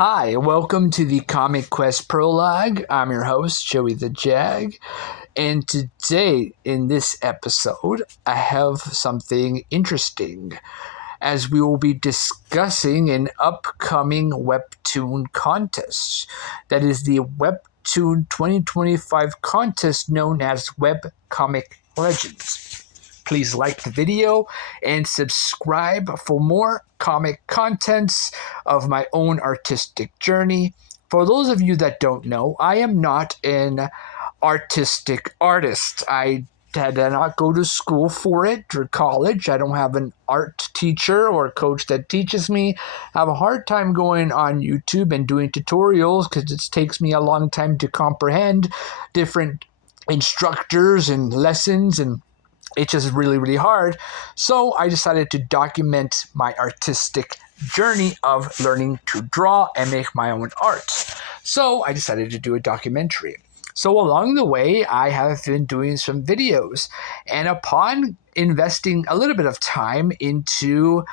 Hi, welcome to the Comic Quest Prologue. I'm your host, Joey The JAG. And today, in this episode, I have something interesting, as we will be discussing an upcoming webtoon contest. That is the Webtoon 2025 contest known as Webcomic Legends. Please like the video and subscribe for more comic contents of my own artistic journey. For those of you that don't know, I am not an artistic artist. I did not go to school for it or college. I don't have an art teacher or coach that teaches me. I have a hard time going on YouTube and doing tutorials because it takes me a long time to comprehend different instructors and lessons, and it's just really, really hard. So I decided to document my artistic journey of learning to draw and make my own art. So I decided to do a documentary. So along the way, I have been doing some videos. And upon investing a little bit of time into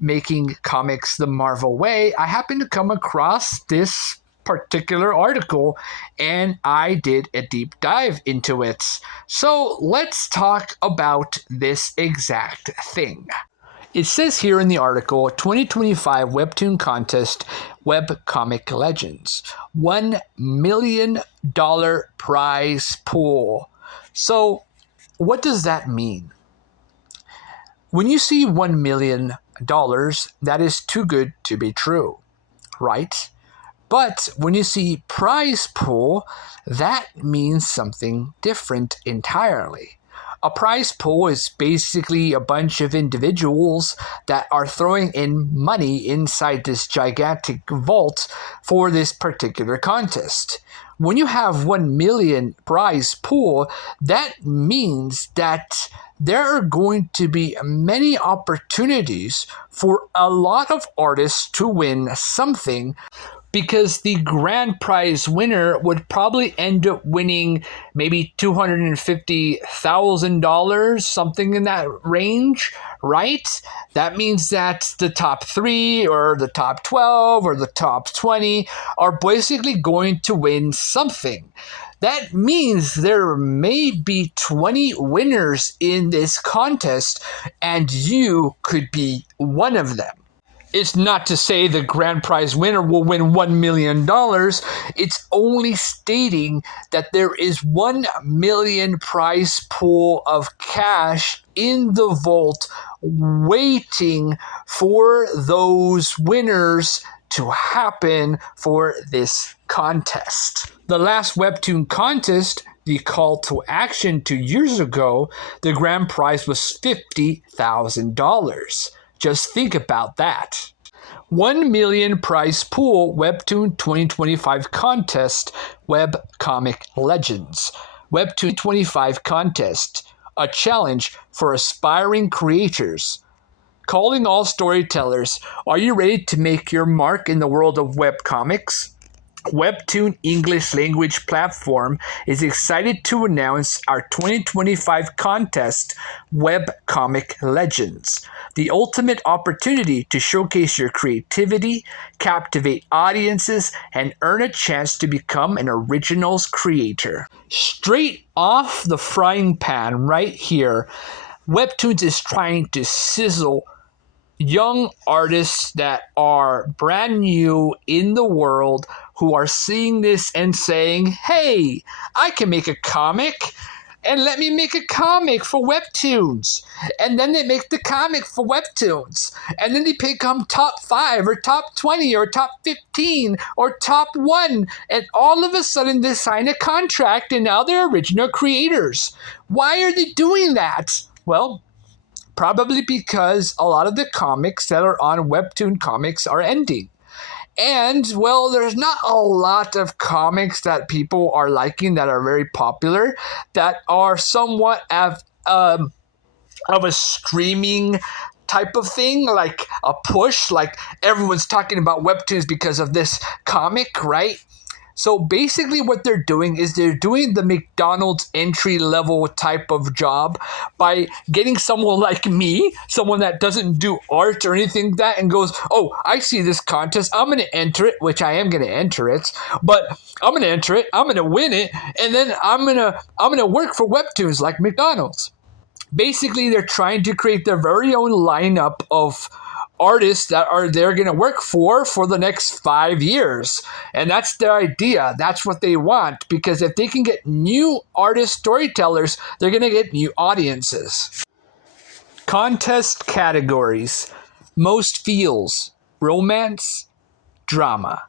making comics the Marvel way, I happened to come across this particular article and I did a deep dive into it. So let's talk about this exact thing. It says here in the article, 2025 Webtoon Contest, Webcomic Legends, $1 million prize pool. So what does that mean? When you see $1 million, that is too good to be true, right? But when you see prize pool, that means something different entirely. A prize pool is basically a bunch of individuals that are throwing in money inside this gigantic vault for this particular contest. When you have 1 million prize pool, that means that there are going to be many opportunities for a lot of artists to win something, because the grand prize winner would probably end up winning maybe $250,000, something in that range, right? That means that the top 3 or the top 12 or the top 20 are basically going to win something. That means there may be 20 winners in this contest, and you could be one of them. It's not to say the grand prize winner will win $1 million. It's only stating that there is 1 million prize pool of cash in the vault waiting for those winners to happen for this contest. The last Webtoon contest, the call to action 2 years ago, the grand prize was $50,000. Just think about that. 1 million prize pool Webtoon 2025 contest, Webcomic Legends. Webtoon 25 contest, a challenge for aspiring creators. Calling all storytellers, are you ready to make your mark in the world of webcomics? Webtoon English language platform is excited to announce our 2025 contest, Webcomic Legends, the ultimate opportunity to showcase your creativity, captivate audiences, and earn a chance to become an originals creator. Straight off the frying pan right here, Webtoons is trying to sizzle young artists that are brand new in the world, who are seeing this and saying, hey, I can make a comic, and let me make a comic for Webtoons. And then they make the comic for Webtoons. And then they become top 5 or top 20 or top 15 or top 1. And all of a sudden they sign a contract and now they're original creators. Why are they doing that? Well, probably because a lot of the comics that are on Webtoon Comics are ending. And, well, there's not a lot of comics that people are liking that are very popular, that are somewhat of a streaming type of thing, like a push, like everyone's talking about Webtoons because of this comic, right? So basically what they're doing is they're doing the McDonald's entry level type of job by getting someone like me, someone that doesn't do art or anything like that, and goes, oh, I see this contest, I'm going to enter it, which I am going to enter it, but I'm going to enter it, I'm going to win it, and then I'm going to work for Webtoons like McDonald's. Basically, they're trying to create their very own lineup of artists that are they're going to work for the next 5 years. And that's their idea. That's what they want, because if they can get new artist storytellers, they're going to get new audiences. Contest categories: most feels, romance, drama;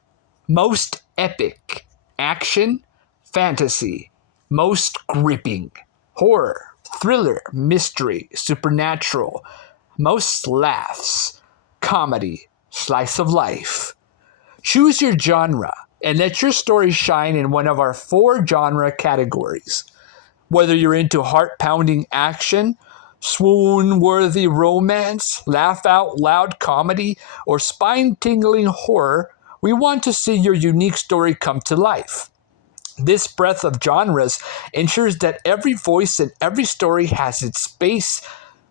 most epic, action, fantasy; most gripping, horror, thriller, mystery, supernatural; most laughs, comedy, slice of life. Choose your genre and let your story shine in one of our 4 genre categories. Whether you're into heart-pounding action, swoon-worthy romance, laugh-out-loud comedy, or spine-tingling horror, we want to see your unique story come to life. This breadth of genres ensures that every voice and every story has its space.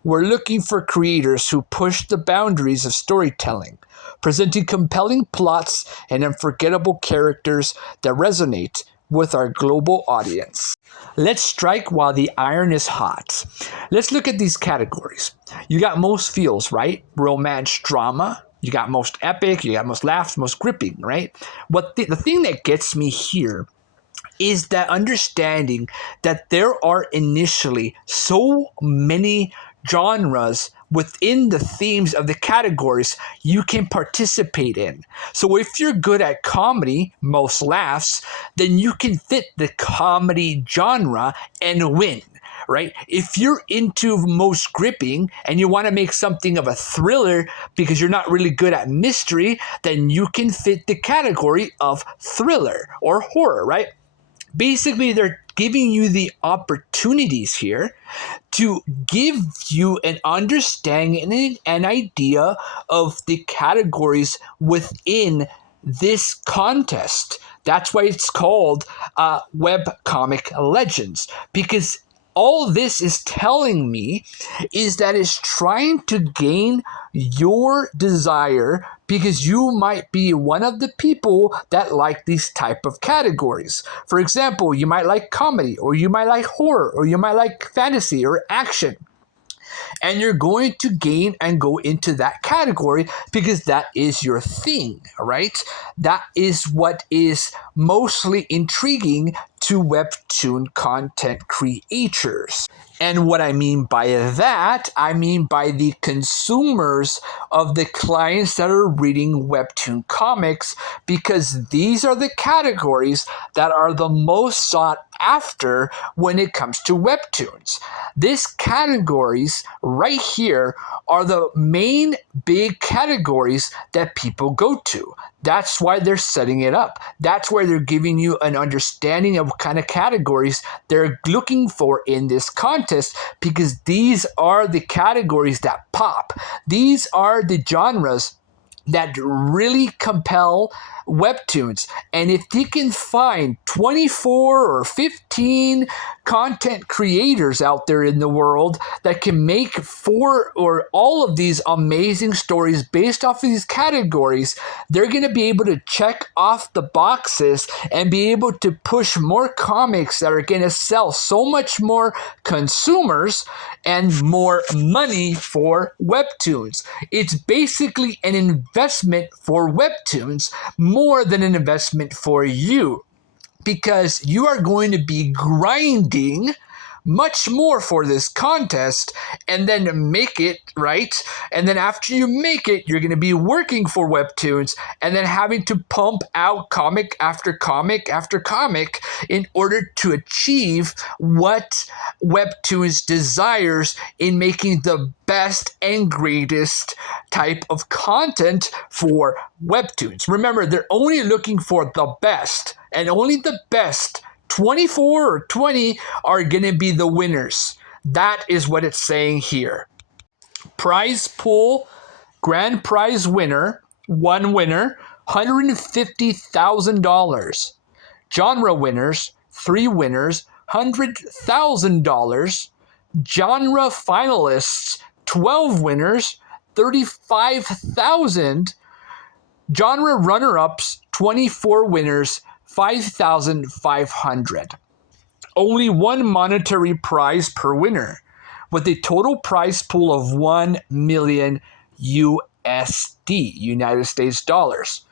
We're looking for creators who push the boundaries of storytelling, presenting compelling plots and unforgettable characters that resonate with our global audience. Let's strike while the iron is hot. Let's look at these categories. You got most feels, right? Romance, drama. You got most epic, you got most laughs, most gripping, right? But the thing that gets me here is that understanding that there are initially so many genres within the themes of the categories you can participate in. So if you're good at comedy, most laughs, then you can fit the comedy genre and win. Right? If you're into most gripping and you want to make something of a thriller because you're not really good at mystery, then you can fit the category of thriller or horror, right? Basically, they're giving you the opportunities here to give you an understanding, an idea of the categories within this contest. That's why it's called Webcomic Legends, because all this is telling me is that it's trying to gain your desire, because you might be one of the people that like these type of categories. For example, you might like comedy, or you might like horror, or you might like fantasy or action. And you're going to gain and go into that category because that is your thing, right? That is what is mostly intriguing to webtoon content creators. And what I mean by that, I mean by the consumers of the clients that are reading webtoon comics, because these are the categories that are the most sought after when it comes to webtoons. These categories right here are the main big categories that people go to. That's why they're setting it up. That's why they're giving you an understanding of what kind of categories they're looking for in this contest, because these are the categories that pop. These are the genres that really compel webtoons. And if they can find 24 or 15 content creators out there in the world that can make 4 or all of these amazing stories based off of these categories, they're going to be able to check off the boxes and be able to push more comics that are going to sell so much more consumers and more money for webtoons. It's basically an investment for webtoons more than an investment for you, because you are going to be grinding much more for this contest and then make it, right? And then after you make it, you're going to be working for webtoons and then having to pump out comic after comic after comic in order to achieve what webtoons desires in making the best and greatest type of content for webtoons. Remember, they're only looking for the best, and only the best 24 or 20 are going to be the winners. That is what it's saying here. Prize pool, grand prize winner, one winner, $150,000. Genre winners, 3 winners, $100,000. Genre finalists, 12 winners, 35,000. Genre runner-ups, 24 winners, 5,500. Only one monetary prize per winner, with a total prize pool of 1 million USD, United States dollars.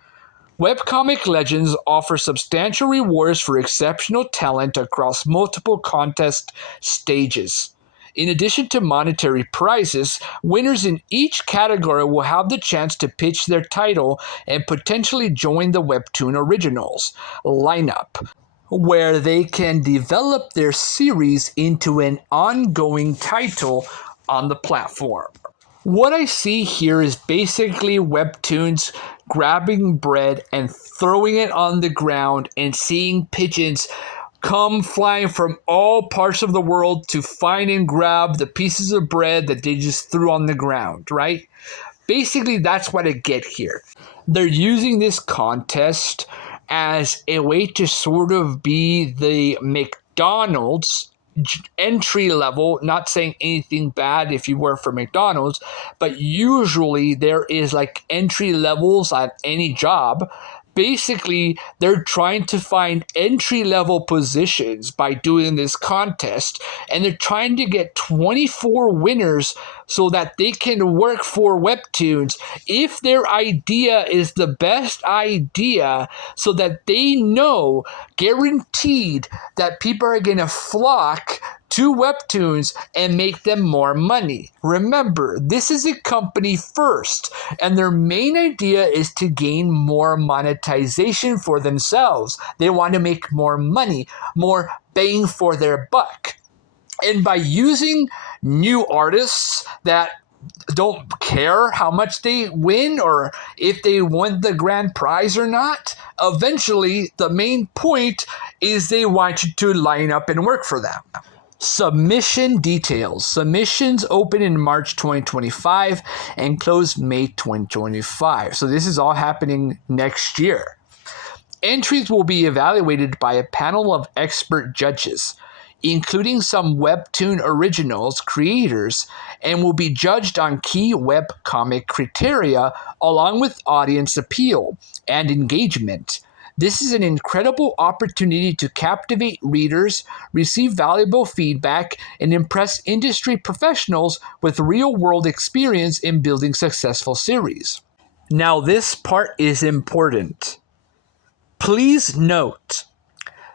Webcomic Legends offers substantial rewards for exceptional talent across multiple contest stages. In addition to monetary prizes, winners in each category will have the chance to pitch their title and potentially join the Webtoon Originals lineup, where they can develop their series into an ongoing title on the platform. What I see here is basically webtoons grabbing bread and throwing it on the ground and seeing pigeons come flying from all parts of the world to find and grab the pieces of bread that they just threw on the ground, right? Basically, that's what I get here. They're using this contest as a way to sort of be the McDonald's entry level, not saying anything bad if you work for McDonald's, but usually there is like entry levels at any job. Basically, they're trying to find entry level positions by doing this contest, and they're trying to get 24 winners so that they can work for Webtoons if their idea is the best idea, so that they know guaranteed that people are going to flock to Webtoons and make them more money. Remember, this is a company first, and their main idea is to gain more monetization for themselves. They want to make more money, more bang for their buck. And by using new artists that don't care how much they win or if they won the grand prize or not, eventually the main point is they want you to line up and work for them. Submission details. Submissions open in March 2025 and close May 2025. So this is all happening next year. Entries will be evaluated by a panel of expert judges, including some Webtoon Originals creators, and will be judged on key webcomic criteria along with audience appeal and engagement. This is an incredible opportunity to captivate readers, receive valuable feedback, and impress industry professionals with real-world experience in building successful series. Now, this part is important. Please note,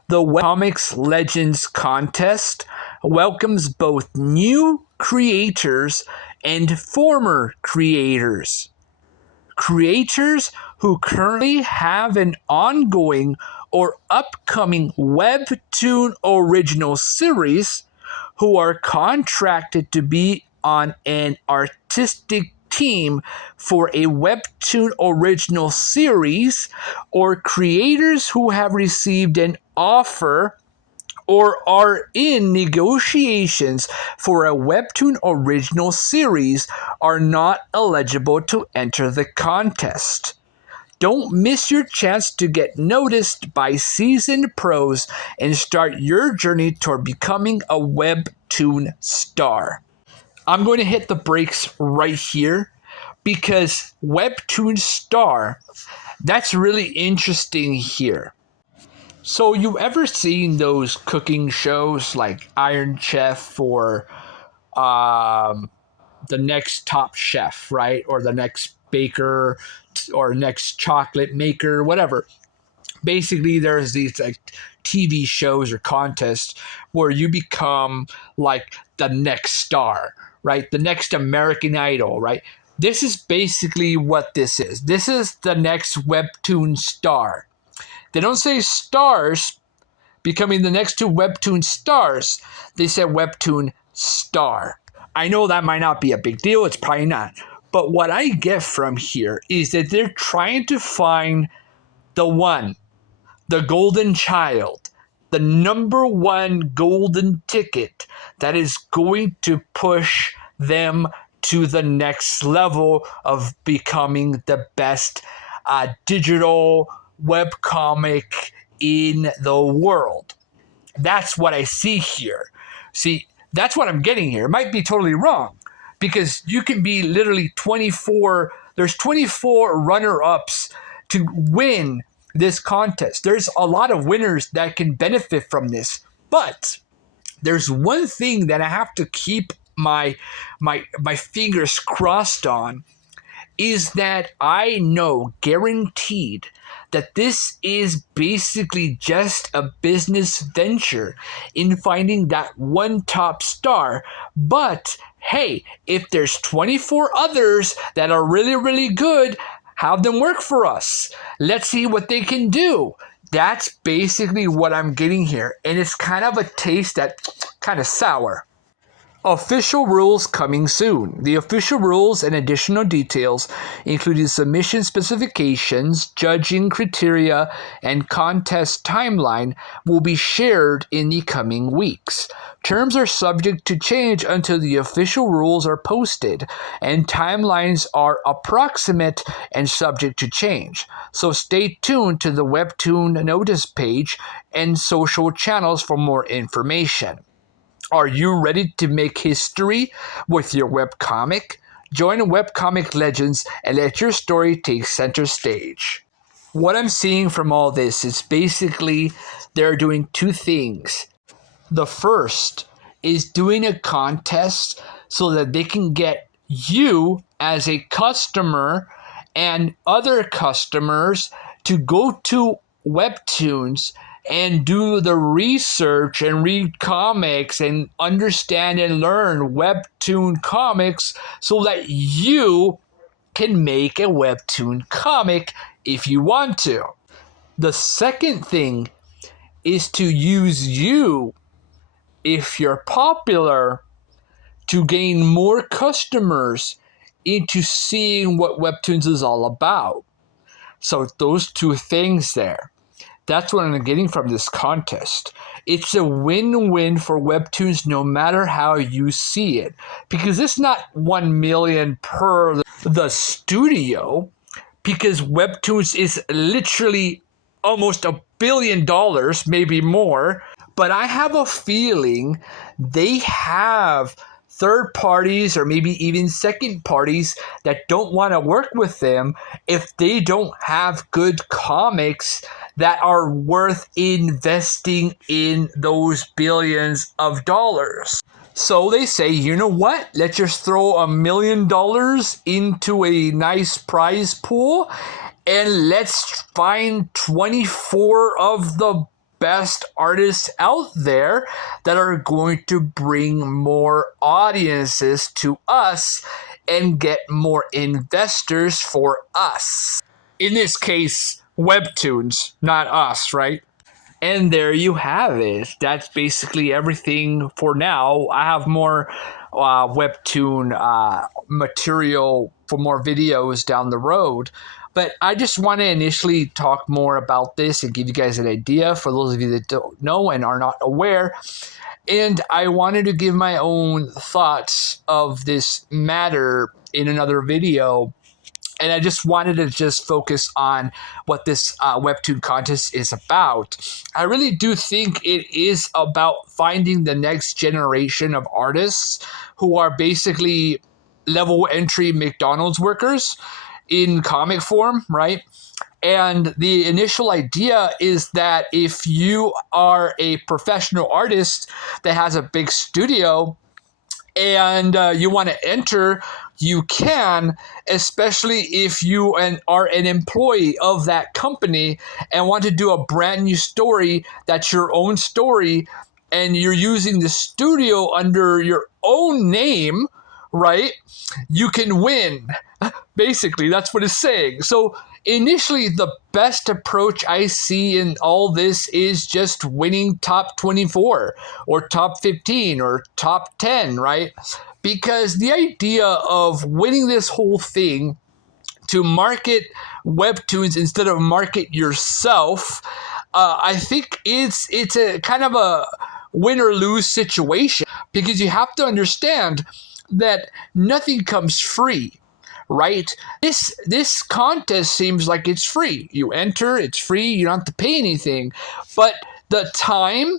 the Webcomic Legends Contest welcomes both new creators and former creators. Creators who currently have an ongoing or upcoming Webtoon original series who are contracted to be on an artistic team for a Webtoon original series, or creators who have received an offer or are in negotiations for a Webtoon original series are not eligible to enter the contest. Don't miss your chance to get noticed by seasoned pros and start your journey toward becoming a Webtoon star. I'm going to hit the brakes right here because Webtoon star, that's really interesting here. So you ever seen those cooking shows like Iron Chef or the next Top Chef, right? Or the next baker or next chocolate maker, whatever. Basically, there's these like TV shows or contests where you become like the next star, right? The next American Idol, right? This is basically what this is. This is the next Webtoon star. They don't say stars becoming the next two Webtoon stars. They said Webtoon star. I know that might not be a big deal. It's probably not. But what I get from here is that they're trying to find the one, the golden child, the number one golden ticket that is going to push them to the next level of becoming the best digital webcomic in the world. That's what I see here. See, that's what I'm getting here. It might be totally wrong because you can be literally 24, there's 24 runner-ups to win this contest. There's a lot of winners that can benefit from this. But there's one thing that I have to keep my fingers crossed on, is that I know guaranteed that this is basically just a business venture in finding that one top star. But hey, if there's 24 others that are really, really good, have them work for us. Let's see what they can do. That's basically what I'm getting here. And it's kind of a taste that's kind of sour. Official rules coming soon. The official rules and additional details, including submission specifications, judging criteria, and contest timeline, will be shared in the coming weeks. Terms are subject to change until the official rules are posted, and timelines are approximate and subject to change. So stay tuned to the Webtoon notice page and social channels for more information. Are you ready to make history with your webcomic? Join Webcomic Legends and let your story take center stage. What I'm seeing from all this is basically they're doing two things. The first is doing a contest so that they can get you as a customer and other customers to go to Webtoons and do the research and read comics and understand and learn Webtoon comics so that you can make a Webtoon comic if you want to. The second thing is to use you, if you're popular, to gain more customers into seeing what Webtoons is all about. So those two things there. That's what I'm getting from this contest. It's a win-win for Webtoons no matter how you see it. Because it's not 1 million per the studio. Because Webtoons is literally almost $1 billion, maybe more. But I have a feeling they have third parties or maybe even second parties that don't want to work with them if they don't have good comics that are worth investing in those billions of dollars. So they say, you know what? Let's just throw $1 million into a nice prize pool and let's find 24 of the best artists out there that are going to bring more audiences to us and get more investors for us. In this case, Webtoons, not us, right? And there you have it. That's basically everything for now. I have more Webtoon material for more videos down the road. But I just want to initially talk more about this and give you guys an idea for those of you that don't know and are not aware. And I wanted to give my own thoughts of this matter in another video. And I just wanted to just focus on what this Webtoon contest is about. I really do think it is about finding the next generation of artists who are basically level entry McDonald's workers in comic form, right? And the initial idea is that if you are a professional artist that has a big studio and you want to enter, you can, especially if you are an employee of that company and want to do a brand new story that's your own story and you're using the studio under your own name, right? You can win. Basically, that's what it's saying. So initially, the best approach I see in all this is just winning top 24 or top 15 or top 10, right? Because the idea of winning this whole thing to market Webtoons instead of market yourself, I think it's a kind of a win or lose situation, because you have to understand that nothing comes free. right? This contest seems like it's free. You enter, it's free, you don't have to pay anything. But the time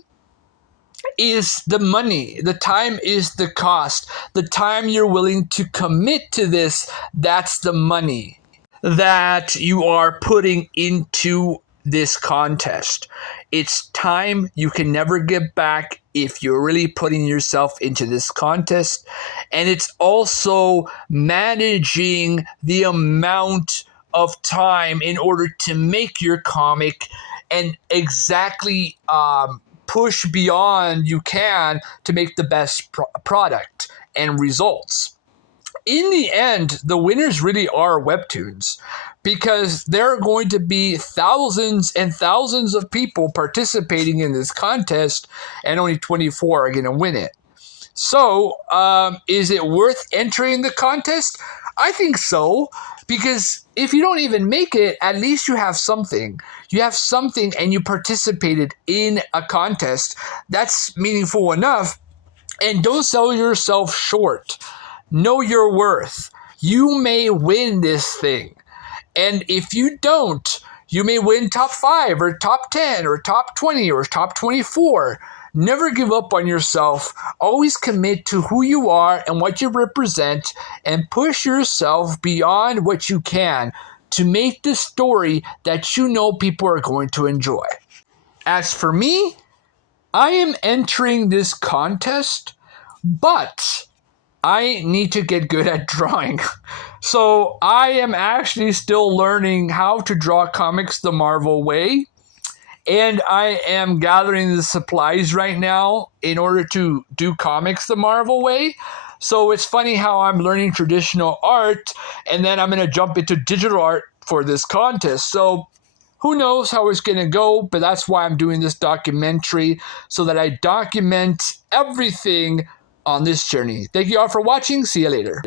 is the money. The time is the cost. The time you're willing to commit to this, that's the money that you are putting into this contest. It's time you can never get back if you're really putting yourself into this contest. And it's also managing the amount of time in order to make your comic and exactly push beyond you can to make the best product and results. In the end, the winners really are webtoons, because there are going to be thousands and thousands of people participating in this contest, and only 24 are going to win it. So, is it worth entering the contest? I think so, because if you don't even make it, at least you have something. You have something and you participated in a contest. That's meaningful enough. And don't sell yourself short. Know your worth. You may win this thing. And if you don't, you may win top 5 or top 10 or top 20 or top 24. Never give up on yourself. Always commit to who you are and what you represent, and push yourself beyond what you can to make the story that you know people are going to enjoy. As for me, I am entering this contest, but I need to get good at drawing. So I am actually still learning how to draw comics the Marvel way. And I am gathering the supplies right now in order to do comics the Marvel way. So it's funny how I'm learning traditional art, and then I'm going to jump into digital art for this contest. So who knows how it's going to go, but that's why I'm doing this documentary, so that I document everything on this journey. Thank you all for watching. See you later.